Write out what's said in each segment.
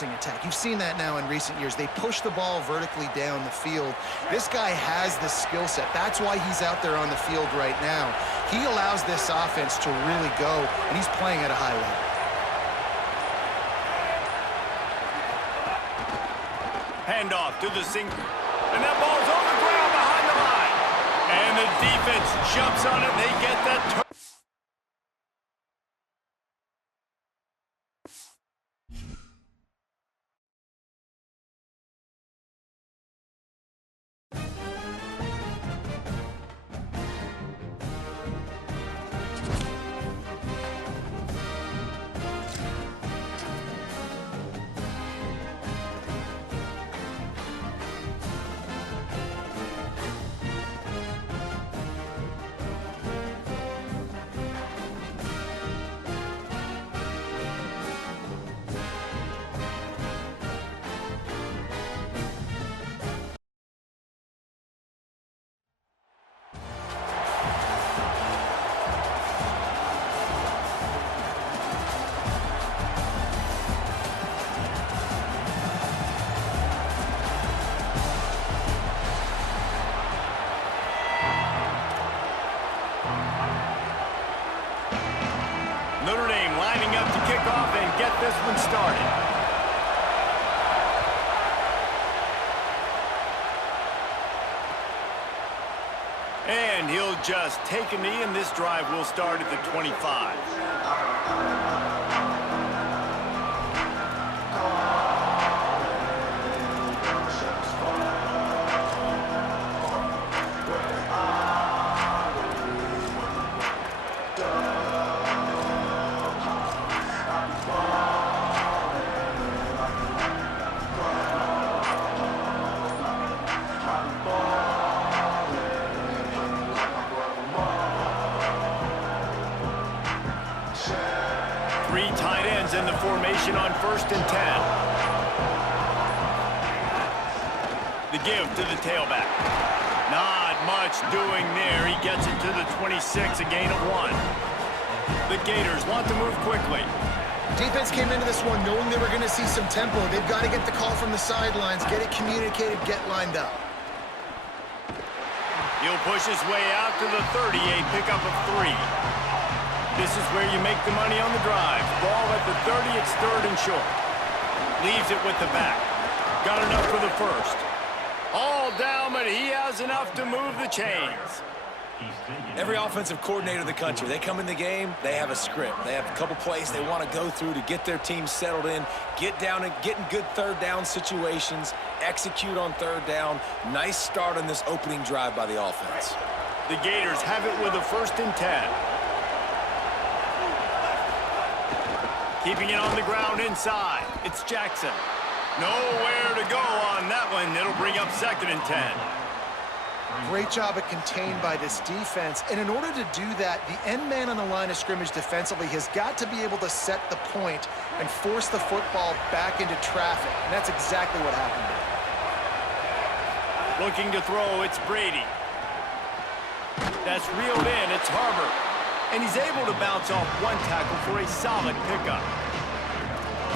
passing attack. You've seen that now in recent years. They push the ball vertically down the field. This guy has the skill set. That's why he's out there on the field right now. He allows this offense to really go, and he's playing at a high level. Handoff to the single. And that ball's on the ground behind the line. And the defense jumps on it. They get that turn. Notre Dame lining up to kick off and get this one started. And he'll just take a knee, and this drive will start at the 25. Three tight ends in the formation on 1st and 10. The give to the tailback. Not much doing there. He gets it to the 26, a gain of 1. The Gators want to move quickly. Defense came into this one knowing they were going to see some tempo. They've got to get the call from the sidelines, get it communicated, get lined up. He'll push his way out to the 38, pickup of 3. This is where you make the money on the drive. Ball at the 30, it's 3rd and short. Leaves it with the back. Got enough for the first. All down, but he has enough to move the chains. Every offensive coordinator in the country, they come in the game, they have a script. They have a couple plays they want to go through to get their team settled in, get down and get in good 3rd down situations, execute on 3rd down. Nice start on this opening drive by the offense. The Gators have it with a 1st and 10. Keeping it on the ground inside. It's Jackson. Nowhere to go on that one. It'll bring up 2nd and 10. Great job at contained by this defense. And in order to do that, the end man on the line of scrimmage defensively has got to be able to set the point and force the football back into traffic. And that's exactly what happened there. Looking to throw, it's Brady. That's reeled in, it's Harbor. And he's able to bounce off 1 tackle for a solid pickup.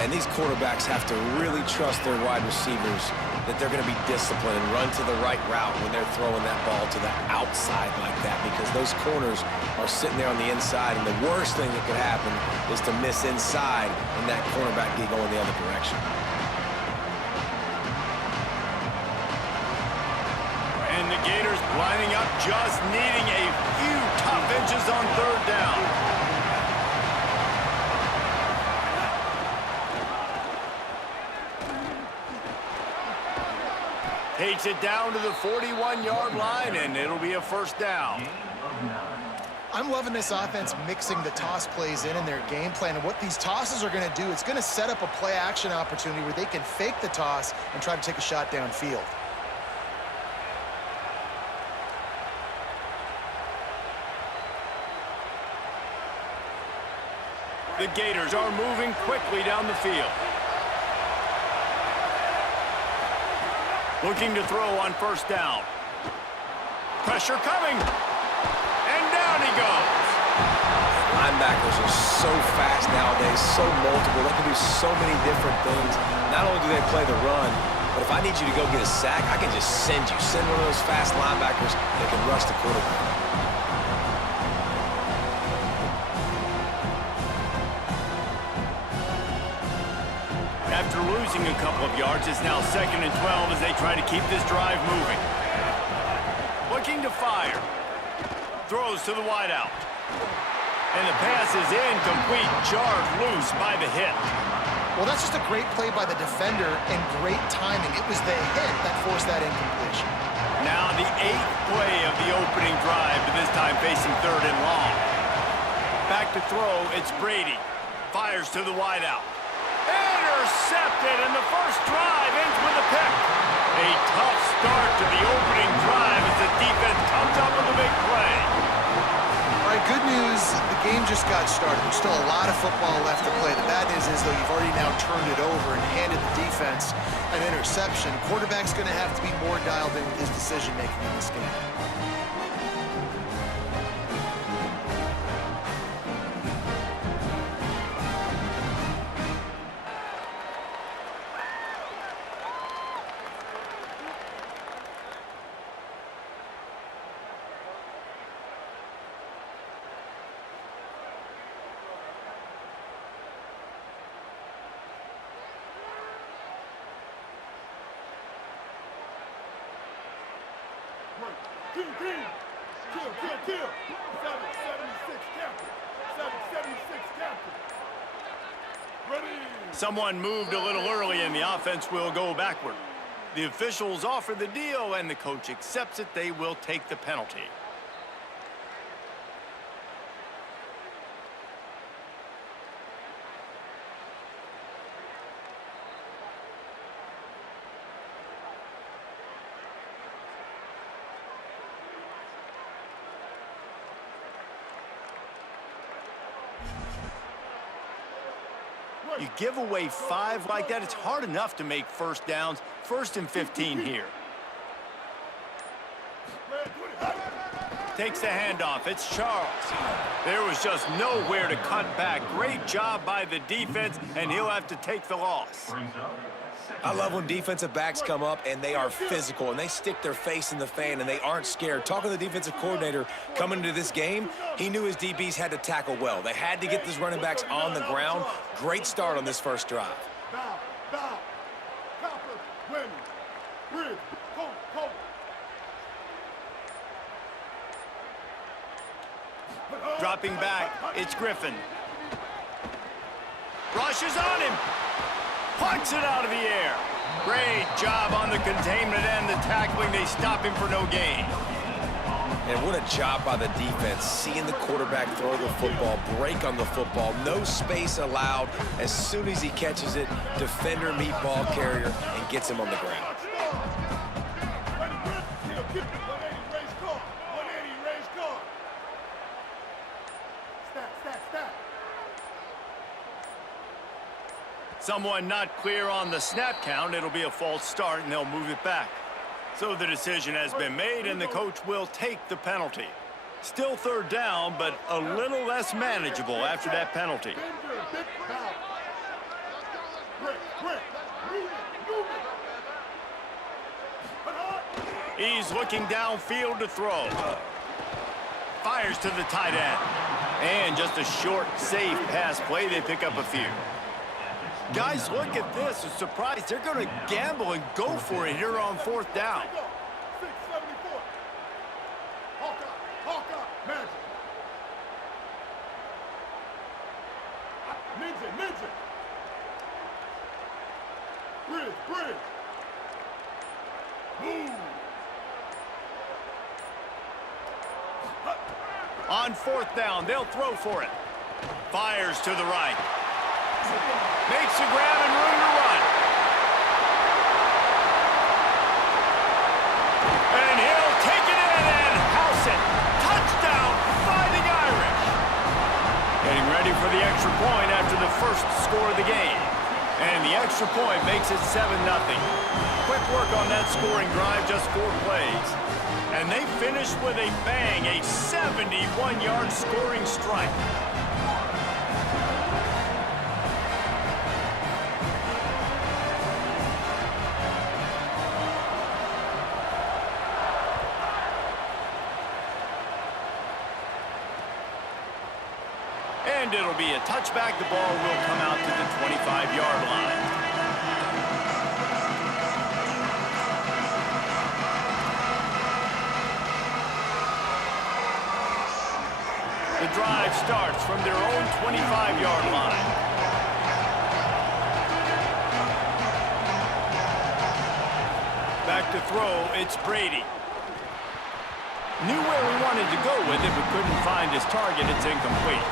And these quarterbacks have to really trust their wide receivers that they're going to be disciplined and run to the right route when they're throwing that ball to the outside like that, because those corners are sitting there on the inside, and the worst thing that could happen is to miss inside and that cornerback get going the other direction. And the Gators lining up, just needing a few tough inches on 3rd down. Takes it down to the 41-yard line, and it'll be a 1st down. I'm loving this offense mixing the toss plays in their game plan. And what these tosses are going to do, it's going to set up a play-action opportunity where they can fake the toss and try to take a shot downfield. The Gators are moving quickly down the field. Looking to throw on 1st down. Pressure coming. And down he goes. Linebackers are so fast nowadays, so multiple. They can do so many different things. Not do they play the run, but if I need you to go get a sack, I can just send you. Send one of those fast linebackers that can rush the quarterback. After losing a couple of yards, it's now 2nd and 12 as they try to keep this drive moving. Looking to fire. Throws to the wideout. And the pass is incomplete, jarred loose by the hit. Well, that's just a great play by the defender and great timing. It was the hit that forced that incompletion. Now the 8th play of the opening drive, but this time facing 3rd and long. Back to throw, it's Brady. Fires to the wideout. Intercepted, and the first drive ends with a pick. A tough start to the opening drive as the defense comes up with a big play. All right, good news, the game just got started. There's still a lot of football left to play. The bad news is, though, you've already now turned it over and handed the defense an interception. Quarterback's going to have to be more dialed in with his decision-making in this game. Kill. 776 captain. 776 captain. Ready. Someone moved a little early, and the offense will go backward. The officials offer the deal, and the coach accepts it. They will take the penalty. You give away 5 like that, it's hard enough to make first downs. 1st and 15 here. Takes the handoff. It's Charles. There was just nowhere to cut back. Great job by the defense, and he'll have to take the loss. I love when defensive backs come up and they are physical and they stick their face in the fan and they aren't scared. Talking to the defensive coordinator coming into this game, he knew his DBs had to tackle well. They had to get these running backs on the ground. Great start on this first drive. Bow. Copper, winning. Bridge, Colt. Dropping back, it's Griffin. Rushes on him. Punts it out of the air. Great job on the containment and the tackling. They stop him for no gain. And what a job by the defense, seeing the quarterback throw the football, break on the football, no space allowed. As soon as he catches it, defender meet ball carrier and gets him on the ground. Someone not clear on the snap count. It'll be a false start, and they'll move it back. So the decision has been made, and the coach will take the penalty. Still 3rd down, but a little less manageable after that penalty. He's looking downfield to throw. Fires to the tight end. And just a short, safe pass play. They pick up a few. Guys, look at this. A surprise. They're going to gamble and go for it here on 4th down. 674. Hawkeye, magic. Ninja. Bridge. Move. On 4th down, they'll throw for it. Fires to the right. Makes a grab and room to run. And he'll take it in and house it. Touchdown, Fighting Irish. Getting ready for the extra point after the first score of the game. And the extra point makes it 7-0. Quick work on that scoring drive, just 4 plays. And they finished with a bang, a 71-yard scoring strike. And it'll be a touchback. The ball will come out to the 25-yard line. The drive starts from their own 25-yard line. Back to throw, it's Brady. Knew where he wanted to go with it, but couldn't find his target. It's incomplete.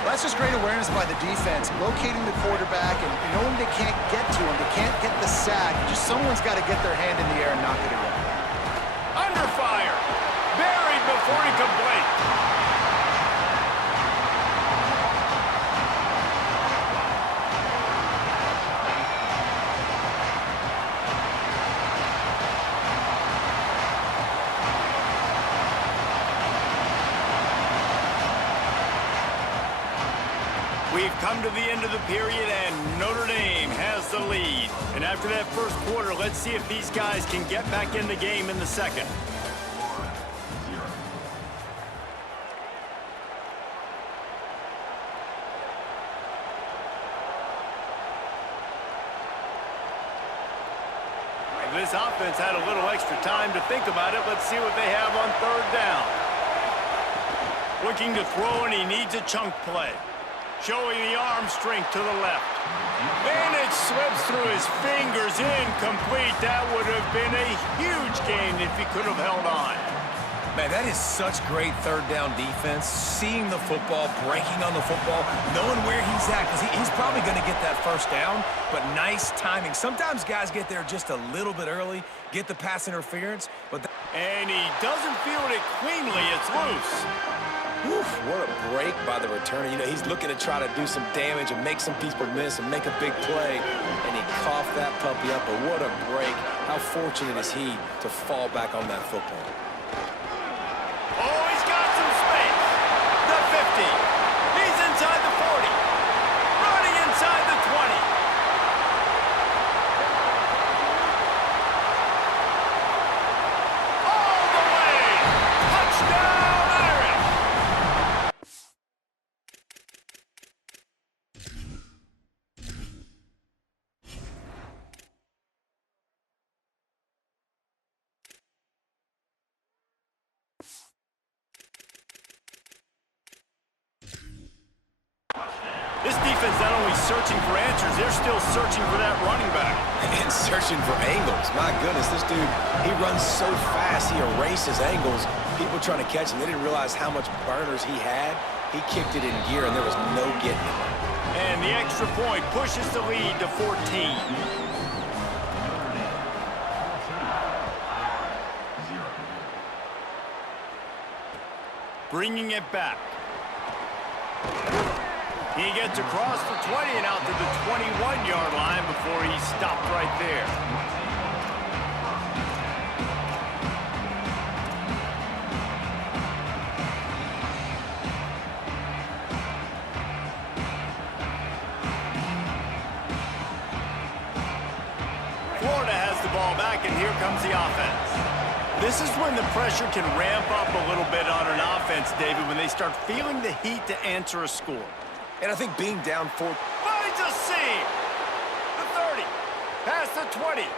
That's just great awareness by the defense, locating the quarterback and knowing they can't get to him. They can't get the sack. Just someone's got to get their hand in the air and knock it away. Under fire. Buried before he could blink. We've come to the end of the period, and Notre Dame has the lead. And after that first quarter, let's see if these guys can get back in the game in the second. This offense had a little extra time to think about it. Let's see what they have on third down. Looking to throw, and he needs a chunk play. Showing the arm strength to the left. And it slips through his fingers, incomplete. That would have been a huge gain if he could have held on. Man, that is such great third down defense. Seeing the football, breaking on the football, knowing where he's at, because he's probably going to get that first down, but nice timing. Sometimes guys get there just a little bit early, get the pass interference, but... And he doesn't field it cleanly. It's loose. Oof, what a break by the returner. You know, he's looking to try to do some damage and make some people miss and make a big play, and he coughed that puppy up, but what a break. How fortunate is he to fall back on that football? Oh, he's got some space. The 50. He's inside the 40. Running inside the 20. All the way. Touchdown, Irish. This defense not only searching for answers, they're still searching for that running back. And searching for angles. My goodness, this dude, he runs so fast, he erases angles. People trying to catch him, they didn't realize how much burners he had. He kicked it in gear, and there was no getting it. And the extra point pushes the lead to 14. Bringing it back. He gets across the 20 and out to the 21-yard line before he stopped right there. Florida has the ball back, and here comes the offense. This is when the pressure can ramp up a little bit on an offense, David, when they start feeling the heat to answer a score. And I think being down 4... Finds a seam. The 30. Past the 20.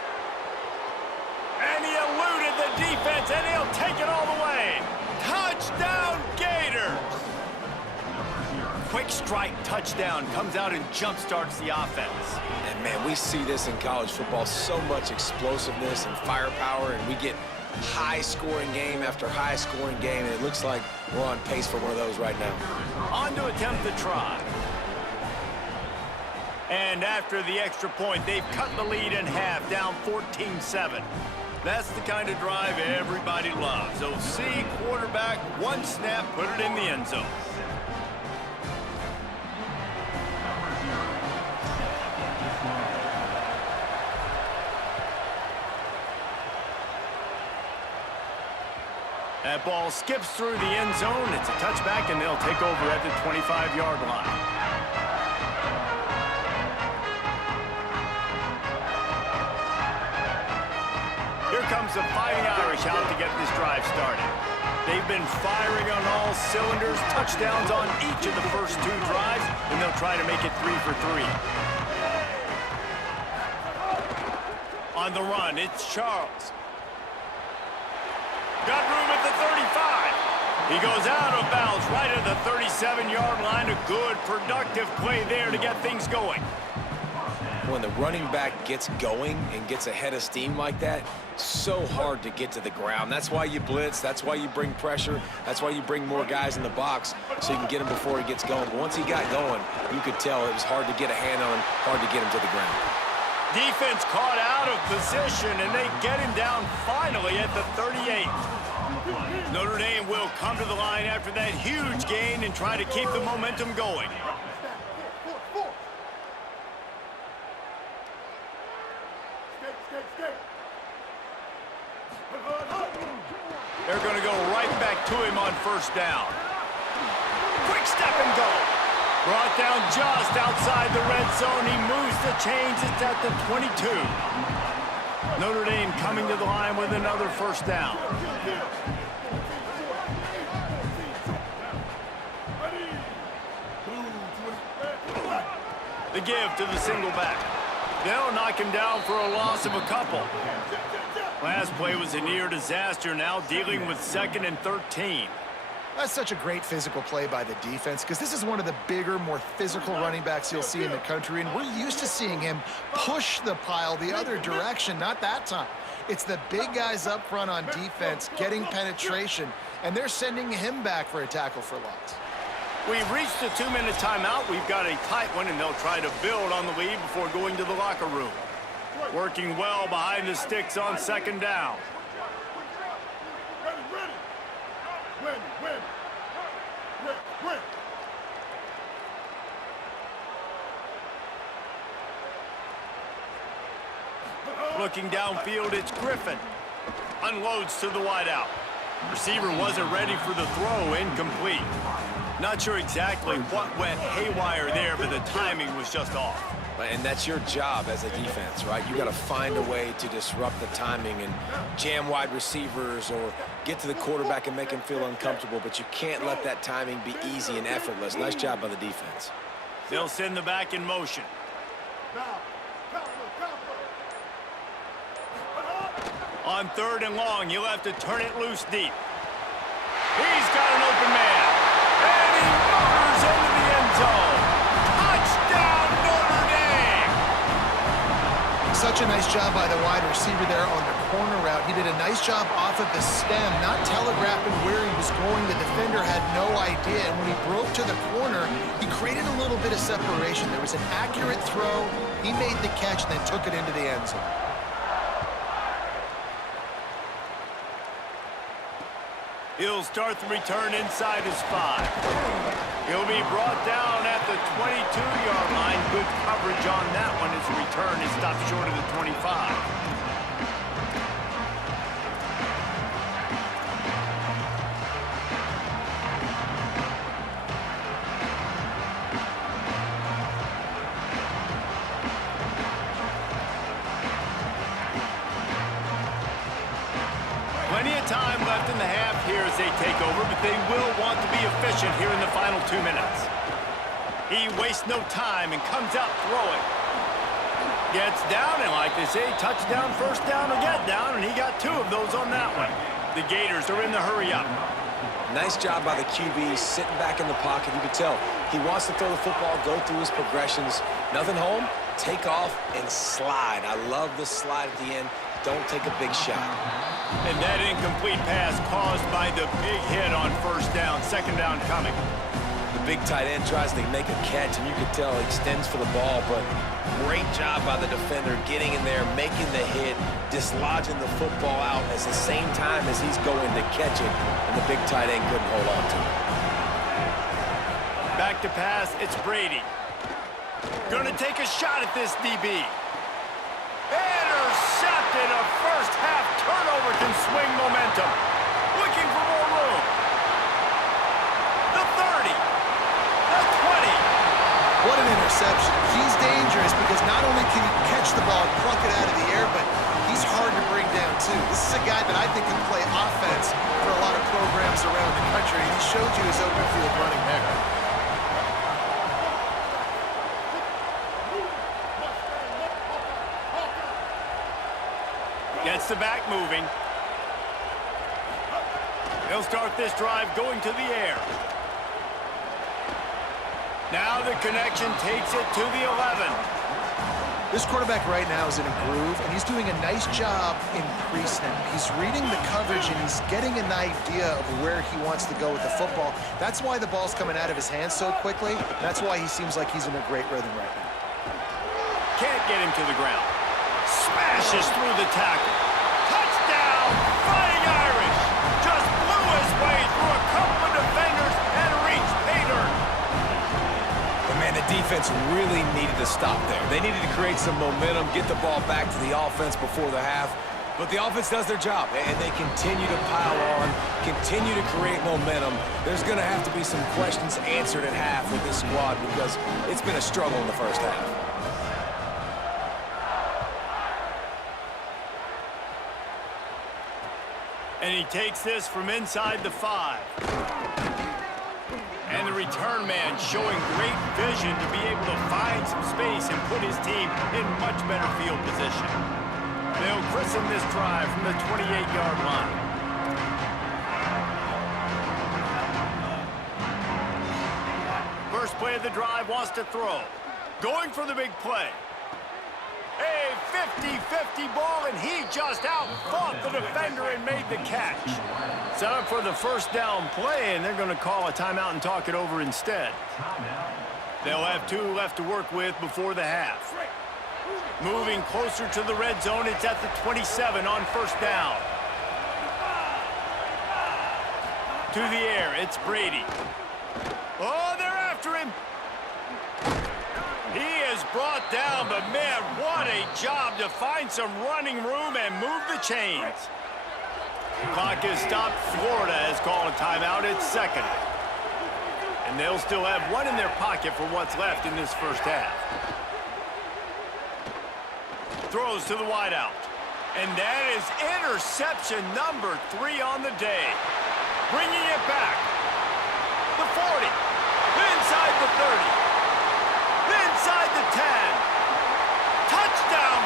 And he eluded the defense, and he'll take it all the way. Touchdown, Gators. Quick strike touchdown comes out and jump-starts the offense. And, man, we see this in college football, so much explosiveness and firepower, and we get high-scoring game after high-scoring game, and it looks like we're on pace for one of those right now. On to attempt the try. And after the extra point, they've cut the lead in half, down 14-7. That's the kind of drive everybody loves. OC, quarterback, one snap, put it in the end zone. That ball skips through the end zone. It's a touchback, and they'll take over at the 25-yard line. Here comes the Fighting Irish out to get this drive started. They've been firing on all cylinders, touchdowns on each of the first 2 drives, and they'll try to make it 3 for 3. On the run, it's Charles. Got room at the 35. He goes out of bounds right at the 37-yard line. A good, productive play there to get things going. When the running back gets going and gets ahead of steam like that, so hard to get to the ground. That's why you blitz. That's why you bring pressure. That's why you bring more guys in the box so you can get him before he gets going. But once he got going, you could tell it was hard to get a hand on him, hard to get him to the ground. Defense caught out of position, and they get him down finally at the 38. Notre Dame will come to the line after that huge gain and try to keep the momentum going. They're going to go right back to him on first down. Quick step and go. Brought down just outside the red zone. He moves the chains. It's at the 22. Notre Dame coming to the line with another first down. The give to the single back. They'll knock him down for a loss of a couple. Last play was a near disaster, now dealing with 2nd and 13. That's such a great physical play by the defense because this is one of the bigger, more physical running backs you'll see in the country, and we're used to seeing him push the pile the other direction, not that time. It's the big guys up front on defense getting penetration, and they're sending him back for a tackle for loss. We've reached the 2-minute timeout. We've got a tight one, and they'll try to build on the lead before going to the locker room. Working well behind the sticks on 2nd down. Looking downfield, it's Griffin. Unloads to the wideout. Receiver wasn't ready for the throw, incomplete. Not sure exactly what went haywire there, but the timing was just off. And that's your job as a defense, right? You got to find a way to disrupt the timing and jam wide receivers or get to the quarterback and make him feel uncomfortable, but you can't let that timing be easy and effortless. Nice job by the defense. They'll send the back in motion. On 3rd and long, you'll have to turn it loose deep. He's got an open man. And he motors into the end zone. Touchdown, Notre Dame! Such a nice job by the wide receiver there on the corner route. He did a nice job off of the stem, not telegraphing where he was going. The defender had no idea, and when he broke to the corner, he created a little bit of separation. There was an accurate throw. He made the catch and then took it into the end zone. He'll start the return inside his 5. He'll be brought down at the 22-yard line. Good coverage on that one. His return is stopped short of the 25. Plenty of time left in the half here as they take over, but they will want to be efficient here in the final 2 minutes. He wastes no time and comes out throwing. Gets down, and like they say, touchdown, first down, or get down, and he got 2 of those on that one. The Gators are in the hurry-up. Nice job by the QB, sitting back in the pocket. You can tell he wants to throw the football, go through his progressions. Nothing home, take off, and slide. I love the slide at the end. Don't take a big shot. And that incomplete pass caused by the big hit on first down, 2nd down coming. The big tight end tries to make a catch, and you can tell he extends for the ball, but great job by the defender getting in there, making the hit, dislodging the football out at the same time as he's going to catch it, and the big tight end couldn't hold on to it. Back to pass, it's Brady. Gonna take a shot at this DB. Intercepted. A first half turnover can swing momentum. Looking for more room. The 30. The 20. What an interception. He's dangerous because not only can he catch the ball and pluck it out of the air, but he's hard to bring down too. This is a guy that I think can play offense for a lot of programs showed you his open field running there. Gets the back moving. He'll start this drive going to the air. Now the connection takes it to the 11. This quarterback right now is in a groove, and he's doing a nice job in pre-snap. He's reading the coverage, and he's getting an idea of where he wants to go with the football. That's why the ball's coming out of his hands so quickly. That's why he seems like he's in a great rhythm right now. Can't get him to the ground. Smashes through the tackle. Touchdown, Fighting Irish. Just blew his way through a couple of defenders and reached pay dirt. But man, the defense really needed to stop there. They needed to create some momentum, get the ball back to the offense before the half. But the offense does their job, and they continue to pile on, continue to create momentum. There's going to have to be some questions answered at half with this squad because it's been a struggle in the first half. And he takes this from inside the 5. And the return man showing great vision to be able to find some space and put his team in much better field position. They'll christen this drive from the 28-yard line. First play of the drive, wants to throw. Going for the big play. A 50-50 ball, and he just out-fought the defender and made the catch. Set up for the first down play, and they're going to call a timeout and talk it over instead. They'll have 2 left to work with before the half. Moving closer to the red zone, it's at the 27 on first down. To the air, it's Brady. Oh, they're after him. He is brought down, but man, what a job to find some running room and move the chains. Clock is stopped. Florida has called a timeout. It's second. And they'll still have 1 in their pocket for what's left in this first half. Throws to the wideout. And that is interception number 3 on the day. Bringing it back. The 40. Inside the 30. Inside the 10. Touchdown,